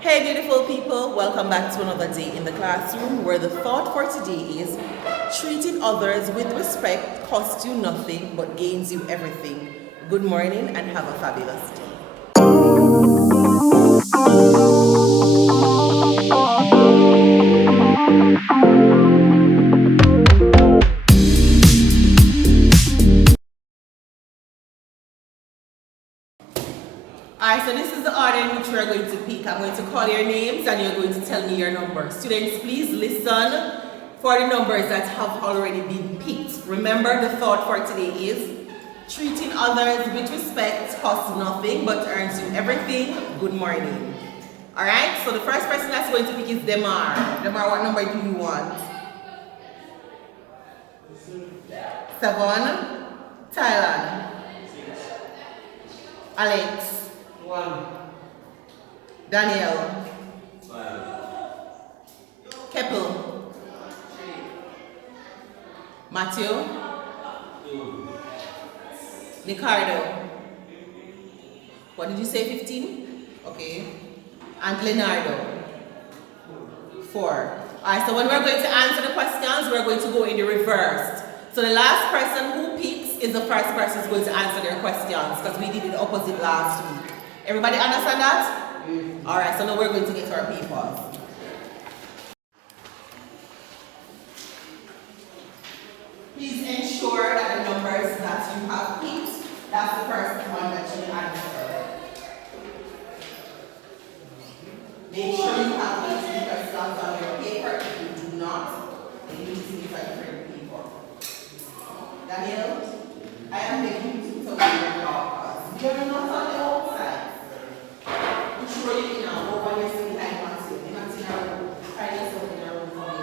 Hey beautiful people, welcome back to another day in the classroom where the thought for today is treating others with respect costs you nothing but gains you everything. Good morning and have a fabulous day. Alright, so this is the order in which we are going to pick. I'm going to call your names and you're going to tell me your numbers. Students, please listen for the numbers that have already been picked. Remember, the thought for today is treating others with respect costs nothing but earns you everything. Good morning. Alright, so the first person that's going to pick is Demar. Demar, what number do you want? 7. Thailand. Alex. 1. Daniel. 5. Keppel. 3. Matthew. 2. Ricardo. What did you say, 15? Okay. And Leonardo. 4. Alright, so when we're going to answer the questions, we're going to go in the reverse. So the last person who picks is the first person who's going to answer their questions because we did it opposite last week. Everybody understand that? Alright, so now we're going to get to our papers. Please ensure that the numbers that you have picked, that's the first one that you answer. Make sure you have picked the questions on your paper. If you do not, then you need to use a different paper. Daniel, I am making you to tell me your thoughts. You're not on the outside. I'm sure you can go on your skin like Matthew. You can see our room. Try yourself in our room for me.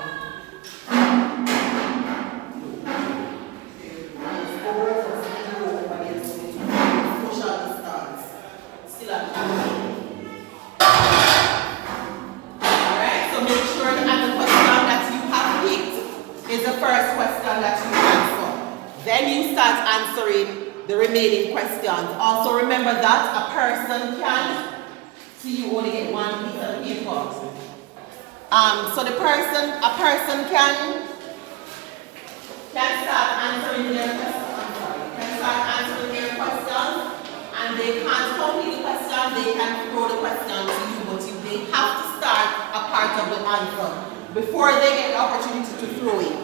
Then you start answering the remaining questions. Also remember that a person can, see you only get one piece of paper. So a person can start answering their questions. Can start answering their questions, and they can't complete the question, they can throw the question to you, but they have to start a part of the answer before they get the opportunity to throw it.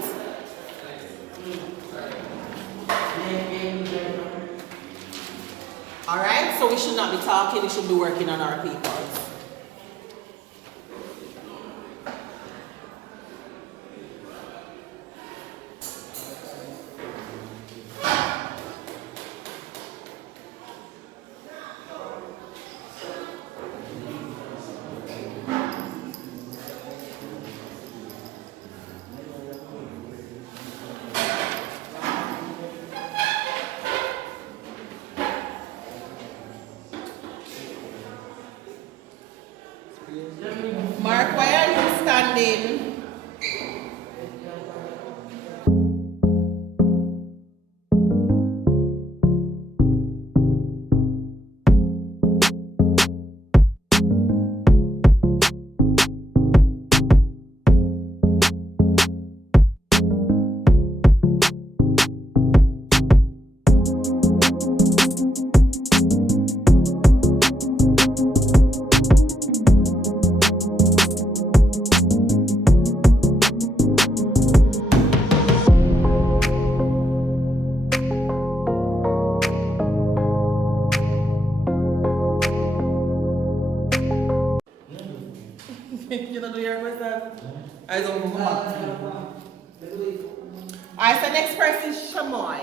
Alright, so we should not be talking, we should be working on our papers. Mark, why are you standing? You don't do your question? I don't know. Alright, so next person is Shamoy.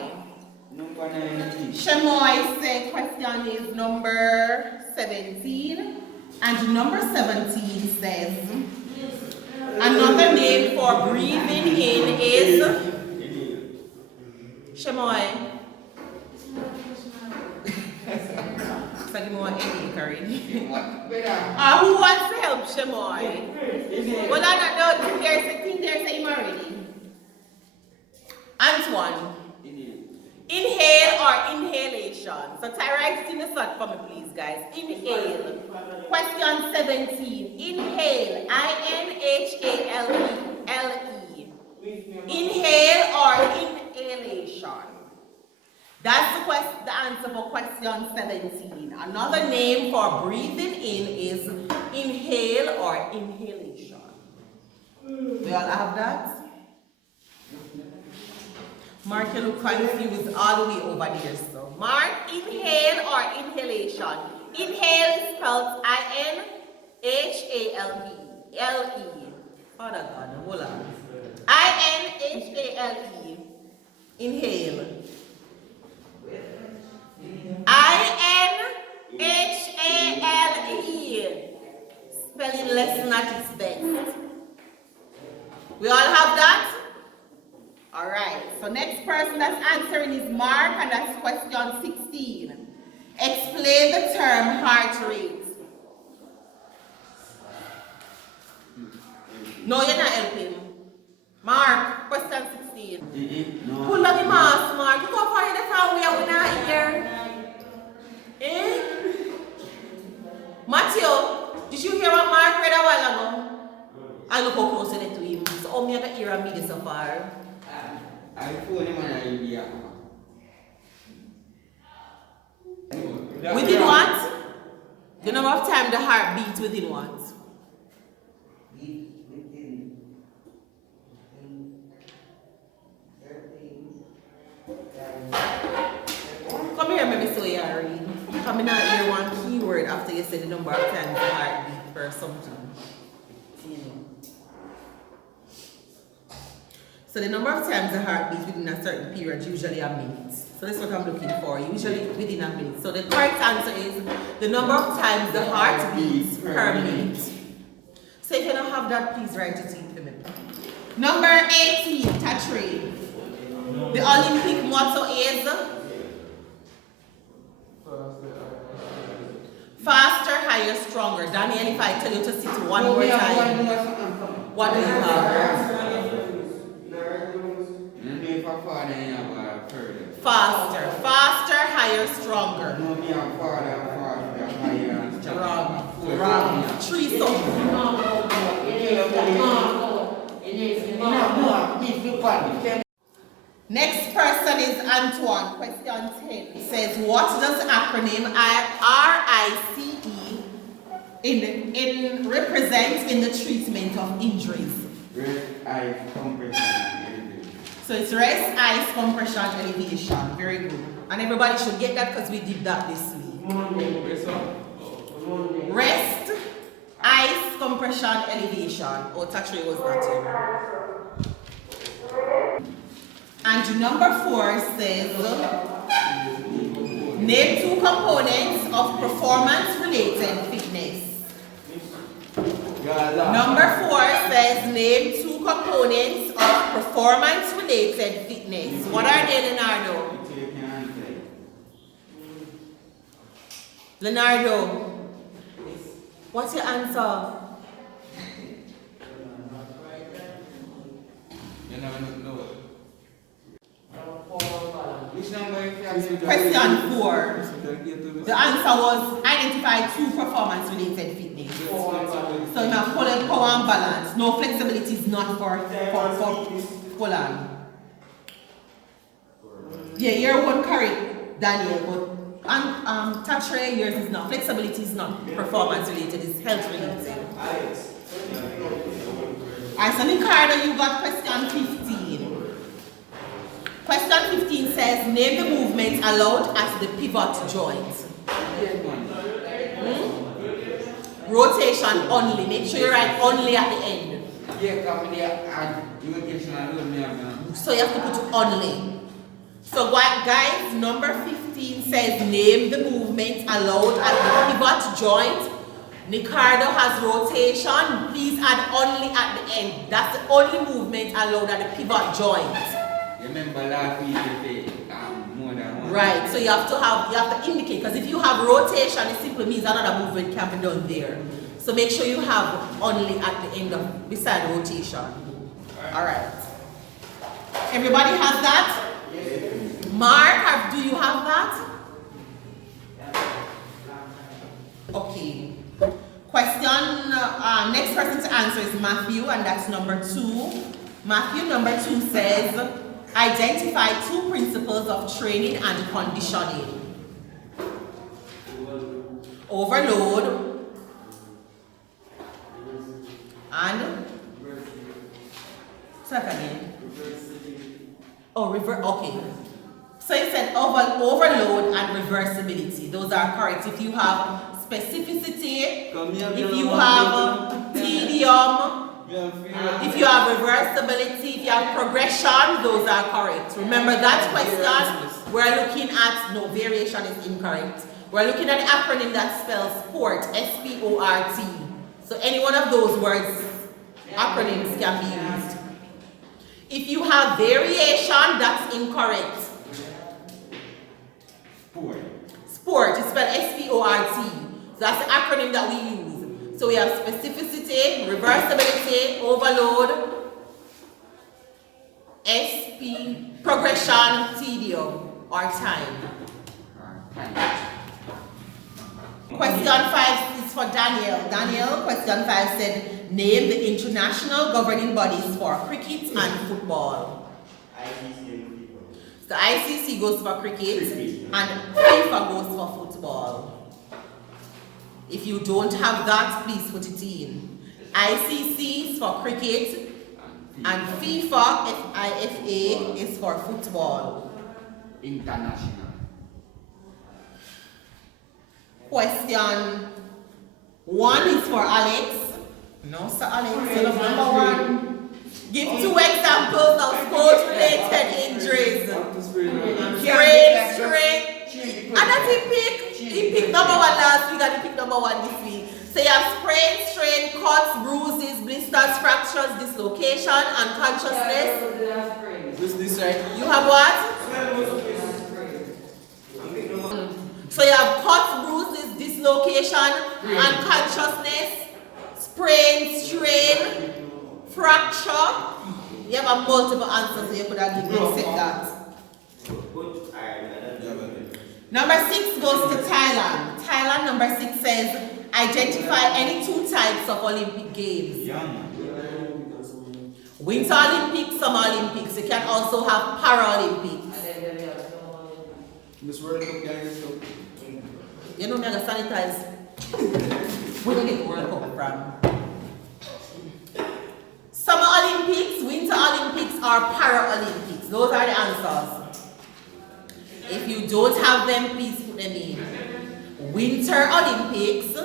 Number 19. Shamoy said question is number 17. And number 17 says, another name for breathing in is Shamoy. Who wants to help Shamoy? Well, I don't think there's a him already. Antoine. Inhale or inhalation. So write it in the slot for me, please, guys. Inhale. Question 17. Inhale. I-N-H-A-L-E. Inhale or inhalation. That's the answer for question 17. Another name for breathing in is inhale or inhalation. We all have that? Mark, you look confused all the way over there. So, Mark, inhale or inhalation? Inhale is spelled I-N-H-A-L-E. L-E. Father God, hold on. I-N-H-A-L-E. Inhale. I-N-H-A-L-E. Spelling lesson at its best. We all have that? Alright, so next person that's answering is Mark, and that's question 16. Explain the term heart rate. No, you're not helping. Mark, question 16. No. Pull up the mask, Mark. You go find the time we are not here. Eh? Matthew, did you hear what Mark read a while ago? I look how close it to him. So, how many hear me this so far? I phone him and I India. Within what? The number of times the heart beats within what? Come here, maybe so you read. Come in and hear one keyword after you say the number of times the heart beats for something. So the number of times the heart beats within a certain period, usually a minute. So that's what I'm looking for, usually within a minute. So the correct answer is the number of times the heart beats per minute. So if you don't have that, please write it in for me. Number 18, Tatri. The Olympic motto is faster, higher, stronger. Daniel, if I tell you to sit one more time, what do you have? Faster, faster, higher, stronger. Wrong. Three songs. Next person is Antoine. Question 10. It says, what does the acronym RICE represent in the treatment of injuries? Rest, ice, compression. So it's rest, ice, compression, elevation. Very good. And everybody should get that because we did that this week. Rest, ice, compression, elevation. Oh, Tatri was not here. And number 4 says, name 2 components of performance-related fitness. Number 4 says, name 2 components of performance-related fitness. What are they, Leonardo? Leonardo, what's your answer? Question 4. The answer was identify 2 performance-related fitness. So you have power and balance. No, flexibility is not for pull on. Yeah, you're one correct, Daniel, but Tatri, yours is not. Flexibility is not performance-related, it's health-related. Alright, so Ricardo, you got question 15. Question 15 says, name the movement allowed at the pivot joint. Rotation only. Make sure you write only at the end. So you have to put only. So guys, number 15 says, name the movement allowed at the pivot joint. Ricardo has rotation. Please add only at the end. That's the only movement allowed at the pivot joint. Remember last week you said more than one. Right, so you have to indicate, because if you have rotation, it simply means another movement can be done there. So make sure you have only at the end of beside rotation. Alright. Everybody has that? Yes. Mark, do you have that? Okay. Question, next person to answer is Matthew, and that's number 2. Matthew, number 2 says, identify 2 principles of training and conditioning. Overload and again. Oh, okay. So you said overload and reversibility. Those are correct. If you have specificity, if you have tedium, if you have reversibility, if you have progression, those are correct. Remember that question, we're looking at, no, variation is incorrect. We're looking at the acronym that spells SPORT, S-P-O-R-T. So any one of those words, acronyms can be used. If you have variation, that's incorrect. Sport is spelled S-P-O-R-T. That's the acronym that we use. So we have specificity, reversibility, overload, SP, progression, tedium, or time. Question 5 is for Daniel. Daniel, question 5 said, name the international governing bodies for cricket and football. The ICC goes for cricket and FIFA goes for football. If you don't have that, please put it in. ICC is for cricket and FIFA, FIFA is for football. International. Question 1 is for Alex. No, sir, Alex, you're number 1. Give 2 examples of sport-related injuries. Strain. And that's he picked. He picked number 1 last week and he picked number 1 this week. So you have sprain, strain, cuts, bruises, blisters, fractures, dislocation, unconsciousness. You have what? So you have cuts, bruises, dislocation, unconsciousness, sprain, strain, fracture. You have a multiple answers, so you could have given except that. Number 6 goes to Thailand. Thailand, number 6 says, identify any 2 types of Olympic Games. Winter Olympics, Summer Olympics. You can also have Paralympics. You know me, I'm going to sanitize. Where do you get World Cup from? Summer Olympics, Winter Olympics, or Paralympics. Those are the answers. If you don't have them, please put them in. Winter Olympics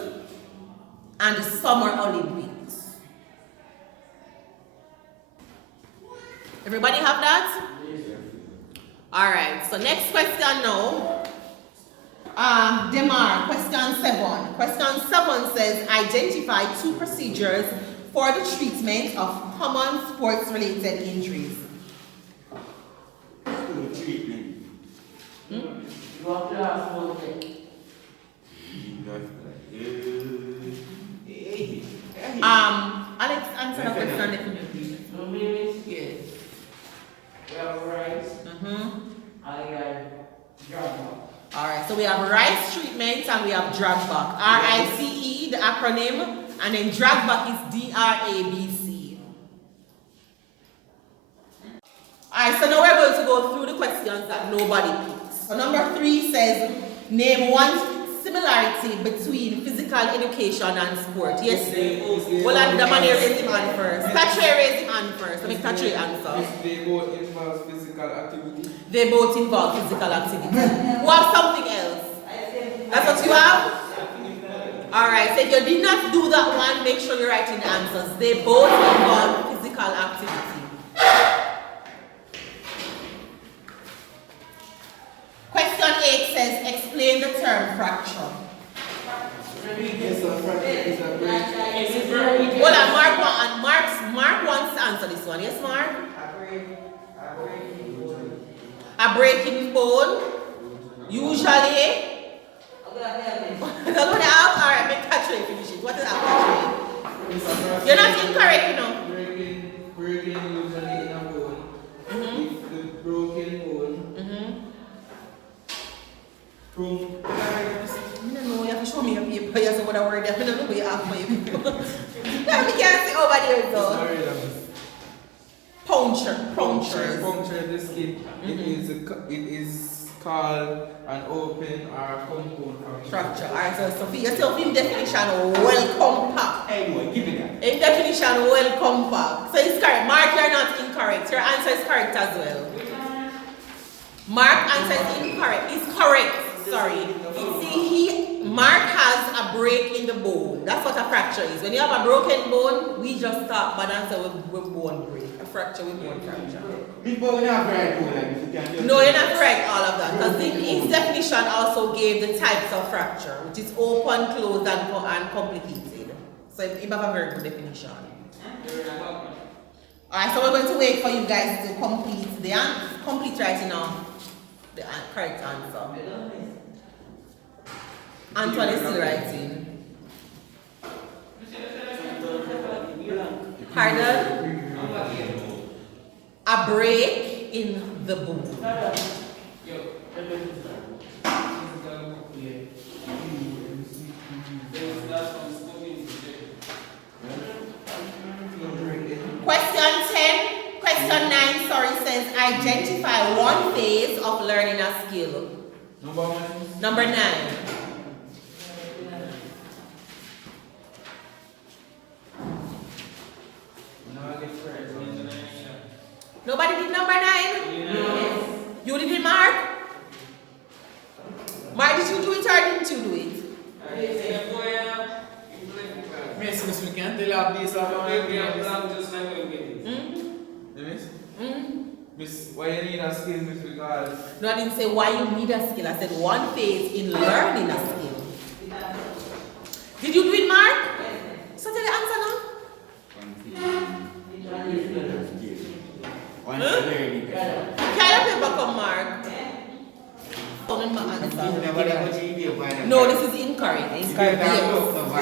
and Summer Olympics. Everybody have that? Alright, so next question now. Demar, question 7. Question 7 says, identify 2 procedures for the treatment of common sports-related injuries. Alex, answer the question definitely. Yes. We have rice. Alright, so we have rice treatment and we have drag back. RICE, the acronym, and then drag back is DRABC. Alright, so now we're going to go through the questions that nobody picked. So number 3 says, name 1 similarity between physical education and sport. Yes? Well, I'm the man here raise him hand first. Tatre raise him hand first. Let me Tatre answer. They both involve physical activity. They both involve physical activity. Who have something else? That's what you have? Alright, so if you did not do that one, make sure you're writing the answers. They both involve physical activity. Question 8 says, explain the term fracture. Hold on, Mark wants to answer this one. Yes, Mark? A breaking bone. Usually. Alright, make Tatre finish it. What is that? You're not incorrect, you know. Breaking usually in a bone. If the broken bone Let me can't see over there though. Sorry, that was Puncture. puncture the skin. It is called an open or compound Fracture. Alright, so Sophia, yourself in definition well compact. Anyway, give me that. In definition well compact. So it's correct. Mark, you're not incorrect. Your answer is correct as well. Mark answer is incorrect. It's correct. Sorry. See, Mark has a break in the bone. That's what a fracture is. When you have a broken bone, we just start bad answer with bone break. A fracture with bone fracture. Before we have right to No, you're not correct all of that. Because his definition also gave the types of fracture, which is open, closed, and complicated. So you have a very good definition. Alright, so we're going to wait for you guys to complete writing now the correct answer. Antoine is still writing. Pardon? A break in the bone. Question 9, says identify one phase of learning a skill. Number 9. Nobody did number 9? Yes. You did it, Mark? Mark, did you do it or didn't you do it? Miss, we can't tell our base of Miss, why you need a skill, Miss, because... No, I didn't say why you need a skill. I said one phase in learning a skill. Did you do it, Mark? So tell the answer now. Carry your paper, come, Mark. No, this is incorrect. The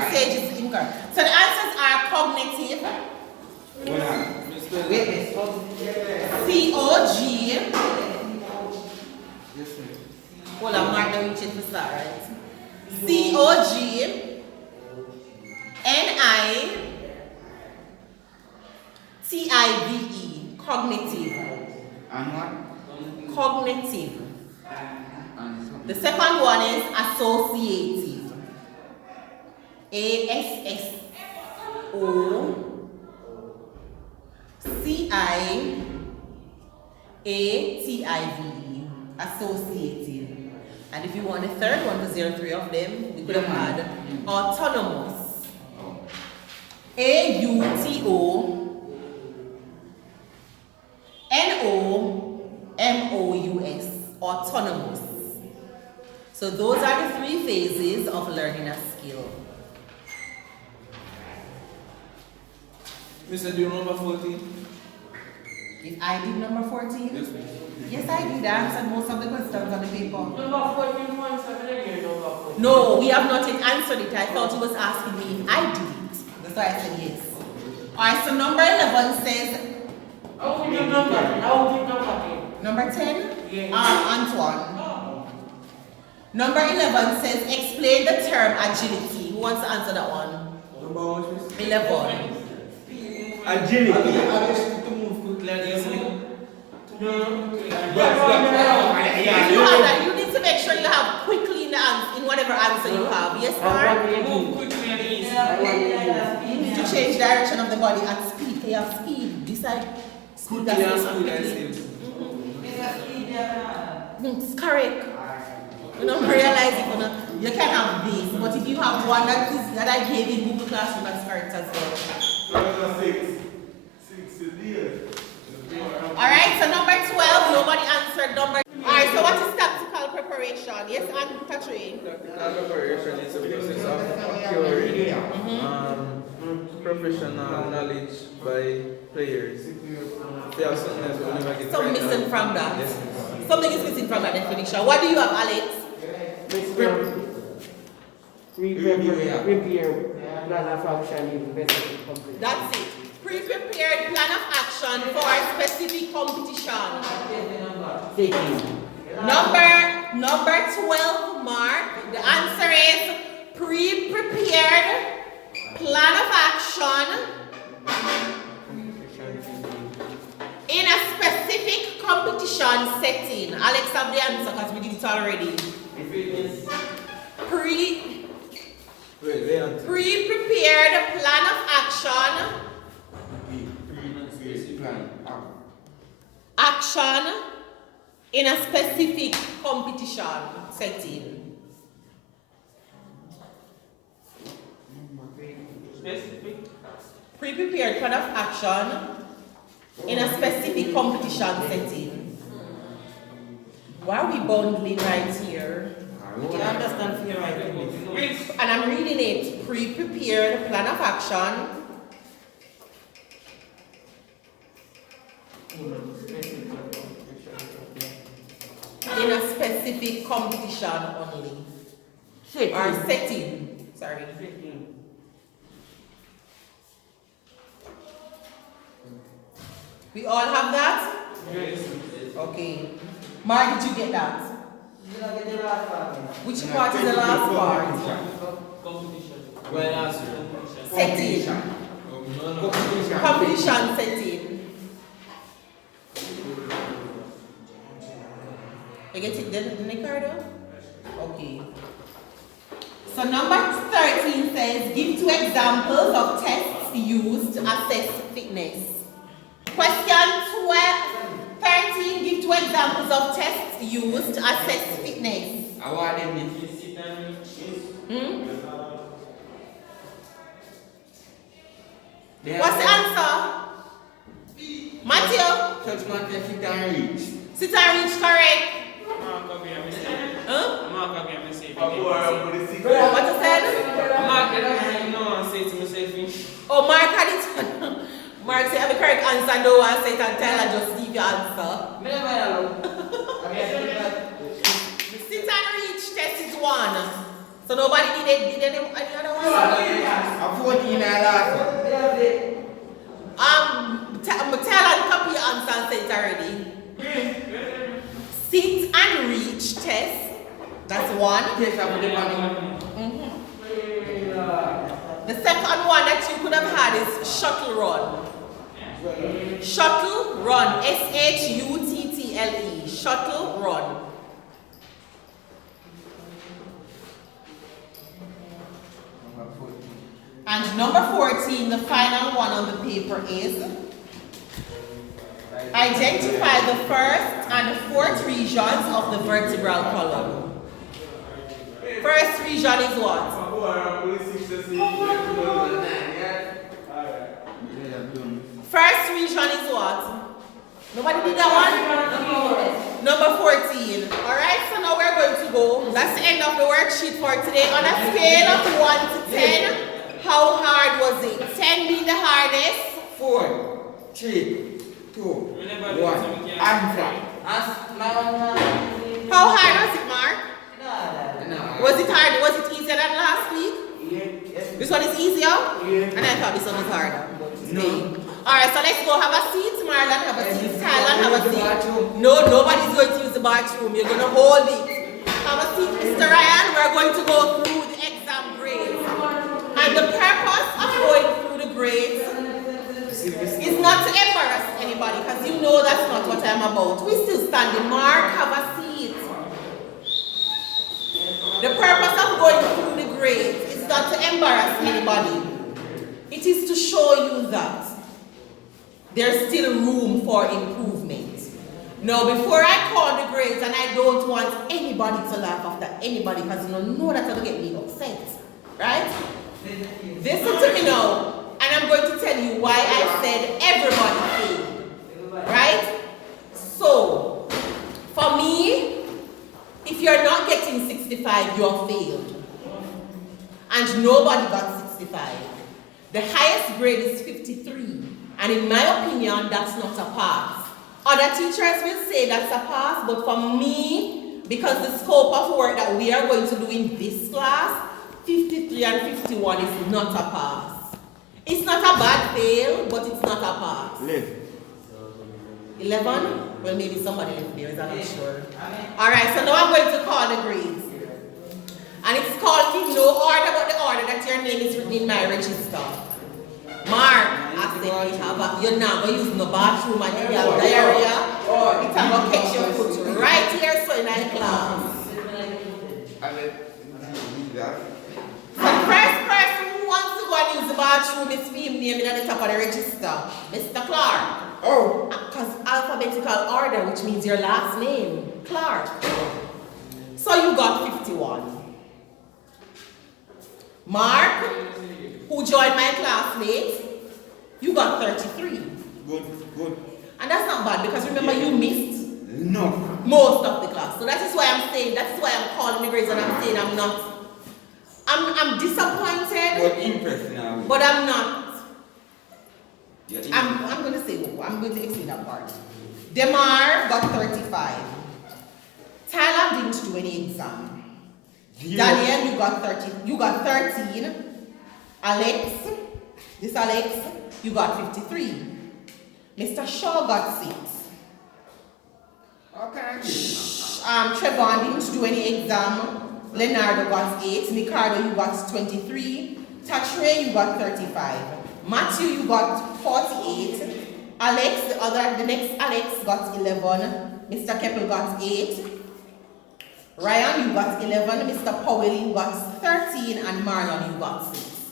stage is incorrect. So the answers are cognitive. C-O-G. Hold on, Mark, let me check the start, right? C-O-G. N-I-T-I-V-E. Cognitive. Cognitive. The second one is associative. A-S-S-O-C-I-A-T-I-V-E. Associative. And if you want a third one, because there are 3 of them, we could have had autonomous. A-U-T-O-N-O-M-O-U-S. Autonomous. So those are the 3 phases of learning a skill. Mr. Do you remember 14? If I did number 14? Yes, miss. Yes, I did. I answered most of the questions on the paper. Number 14 points, number 14. No, we have not yet answered it. I thought he was asking me if I did it. That's why I said yes. Alright, so number 11 says... How would you number? Number 10? Yeah. Antoine. Number 11 says explain the term agility. Who wants to answer that one? Number what, miss? 11. Agility. To move quickly and easily. If you have that, you need to make sure you have quickly in whatever answer you have. Yes, Mark? Move quickly and easy. You need to change direction of the body at speed. You have speed. Decide speed. Quickly and speed and still. It's correct. You don't realize it. You can have this, but if you have one that I gave in Google Classroom, that's correct as well. Alright, so number 12, nobody answered number. Alright, so what is tactical preparation? Yes, Aunt Katrine? Tactical preparation is a process of acquiring professional knowledge by players. They have something else we'll never get Something right missing now. from that. Yes, Something is missing from that definition. What do you have, Alex? Prepare plan of action is better to complete. That's it. Pre-prepared plan of action for a specific competition. Number 12, Mark. The answer is pre-prepared Plan of action in a specific competition setting. Alex have the answer because we did it already. Pre-prepared plan of action. Action in a specific competition setting. Specific. Pre-prepared plan of action in a specific competition setting. Why are we bundling right here? You understand for your right. And I'm reading it. Pre-prepared plan of action in a specific competition only. Or setting. Sorry. We all have that? Yes. Okay. Mark, did you get that? Which part is the last part? Competition. Well answered. Setting. Competition setting. You get it then, Ricardo? Okay. So number 13 says, give 2 examples of tests used to assess fitness. Question 13, give 2 examples of tests used to assess fitness. I want them to What's the answer? Matthew? Touch my sit and reach. Sit and reach, correct. Mark up here, mistake. Huh? Mark up here, mistake. What you said? Mark, no, say to myself. Oh, Mark had it. Mark said, have the correct answer, no one say it and tell her just leave your answer. Sit and reach test is 1. So nobody did any other one? I'm 14 and last. Tell and copy your answer and say it already. Sit and reach test. That's 1. Yes, I'm the money. The second one that you could have had is shuttle run. Shuttle run. SHUTTLE. Shuttle run. And number 14, the final one on the paper is identify the first and the 4th regions of the vertebral column. First region is what? First region is what? Nobody did that one? Number 14. Alright, so now we're going to go. That's the end of the worksheet for today. On a scale of 1 to 10, how hard was it? 10 being the hardest. 4, 3, 2, 1. Answer. How hard was it, Mark? Was it hard? Was it easier than last week? This one is easier? And I thought this one was harder. No. Alright, so let's go have a seat. Marlon, have a seat. Tyler, have a seat. No, nobody's going to use the bathroom. You're going to hold it. Have a seat, Mr. Ryan. We're going to go through the exam grades. And the purpose of going through the grades is not to embarrass anybody, because you know that's not what I'm about. We're still standing. Mark, have a seat. The purpose of going through the grades is not to embarrass anybody. It is to show you that there's still room for improvement. Now, before I call the grades, and I don't want anybody to laugh after anybody, because you know that's going to get me upset, right? Listen to me now, and I'm going to tell you why I said everybody failed, right? So, for me, if you're not getting 65, you're failed. And nobody got 65. The highest grade is 53. And in my opinion, that's not a pass. Other teachers will say that's a pass, but for me, because the scope of work that we are going to do in this class, 53 and 51 is not a pass. It's not a bad fail, but it's not a pass. 11? Well, maybe somebody left there, I'm not sure. Alright, so now I'm going to call the grades. And it's called in no order, but the order order that your name is written in my register. Mark, I said we have you're not going to use no bathroom and you have diarrhea. Or it's going to catch your foot right here, so in our class. So the first person who wants to go and use the bathroom is him name at the top of the register. Mr. Clark. Oh! Because alphabetical order, which means your last name, Clark. So you got 51. Mark, who joined my classmate, you got 33. Good. And that's not bad because remember you missed No. most of the class. So that is why I'm saying, that is why I'm calling the grades and I'm saying I'm not. I'm disappointed. But impressed now. But I'm not. Yeah, I'm going to say, I'm going to explain that part. Demar got 35. Tyler didn't do any exam. Daniel, you got 13. Alex, you got 53. Mr. Shaw got 6. Okay. Trevor didn't do any exam. Leonardo got 8. Ricardo, you got 23. Tatre, you got 35. Matthew, you got 48. Alex, the next Alex got 11. Mr. Keppel got 8. Ryan, you got 11. Mr. Powell, you got 13. And Marlon, you got 6.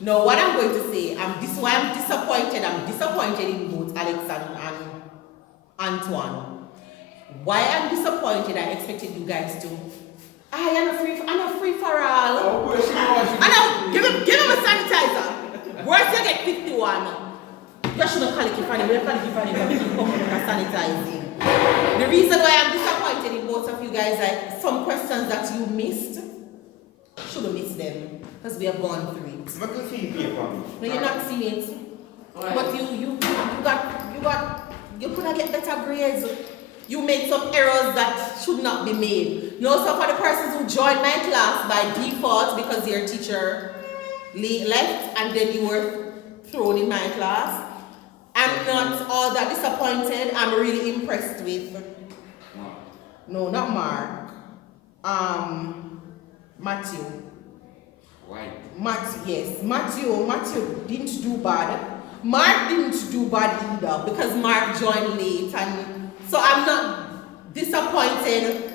Now, what I'm going to say, this is why I'm disappointed. I'm disappointed in both Alex and Antoine. Why I'm disappointed, I expected you guys to. I'm a free for all. Oh, give him a sanitizer. Once you get 51, you shouldn't call it funny. We're calling it funny because we come with sanitizing. The reason why I'm disappointed in both of you guys, like some questions that you missed, should have missed them because we have gone through it. No, you're not seeing it. But you could have get better grades. You made some errors that should not be made. No, so for the persons who joined my class by default because your teacher left and then you were thrown in my class, I'm not all that disappointed. I'm really impressed with. No, not Mark. Matthew. Why? Matthew didn't do bad. Mark didn't do bad either because Mark joined late, and so I'm not disappointed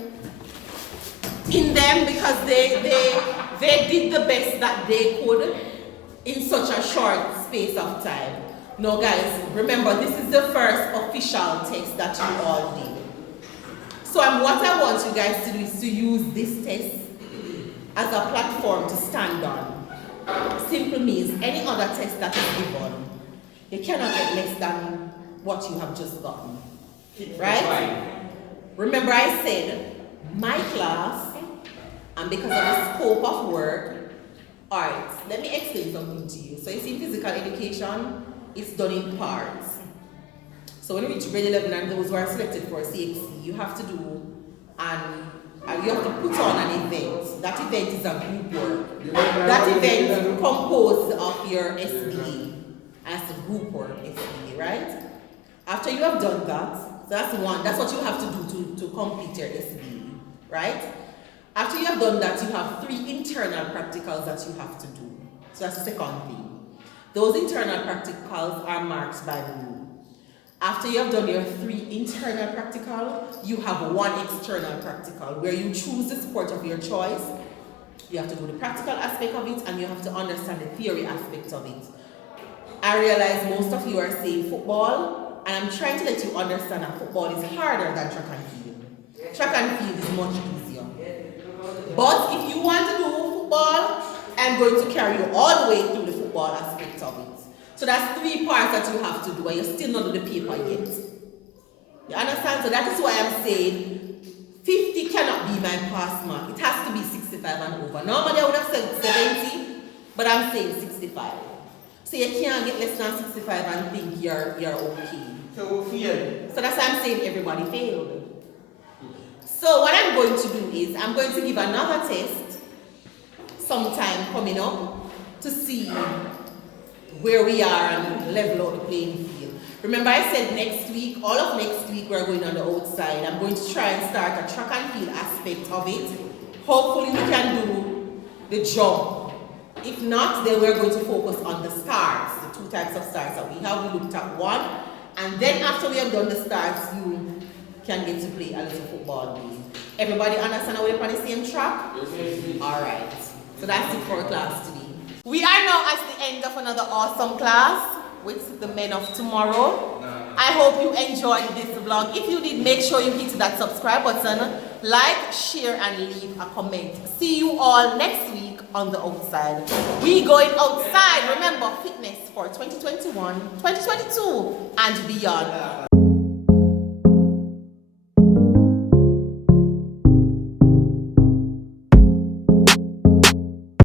in them because they did the best that they could in such a short space of time. No, guys, remember this is the first official test that you all did. So what I want you guys to do is to use this test as a platform to stand on. Simple means any other test that is given, you cannot get less than what you have just gotten. Right? Remember I said, my class, and because of the scope of work, alright, let me explain something to you. So you see physical education, it's done in parts. So when you reach grade 11 and those who are selected for CXC, you have to do you have to put on an event. That event is a group work. That event is composed of your SBA as a group work SBA, right? After you have done that, so that's what you have to do to complete your SBA, right? After you have done that, you have 3 internal practicals that you have to do. So that's the second thing. Those internal practicals are marked by blue. After you have done your 3 internal practical, you have 1 external practical where you choose the sport of your choice. You have to do the practical aspect of it and you have to understand the theory aspect of it. I realize most of you are saying football, and I'm trying to let you understand that football is harder than track and field. Track and field is much easier. But if you want to do football, I'm going to carry you all the way through the football aspect of it. So that's 3 parts that you have to do, and you're still not on the paper yet. You understand? So that is why I'm saying 50 cannot be my pass mark. It has to be 65 and over. Normally I would have said 70, but I'm saying 65. So you can't get less than 65 and think you're okay. So we failed. So that's why I'm saying everybody failed. So what I'm going to do is I'm going to give another test sometime coming up to see where we are and level out the playing field. Remember I said next week, all of next week we're going on the outside. I'm going to try and start a track and field aspect of it. Hopefully we can do the jump If not, then we're going to focus on the stars, the 2 types of stars that we have. We looked at one, and then after we have done the stars, you can get to play a little football game. Everybody understand how we're on the same track? Alright, so that's it for class today. We are now at the end of another awesome class with the men of tomorrow. I hope you enjoyed this vlog. If you did, make sure you hit that subscribe button, like, share, and leave a comment. See you all next week on the outside. We going outside. Remember, fitness for 2021, 2022, and beyond.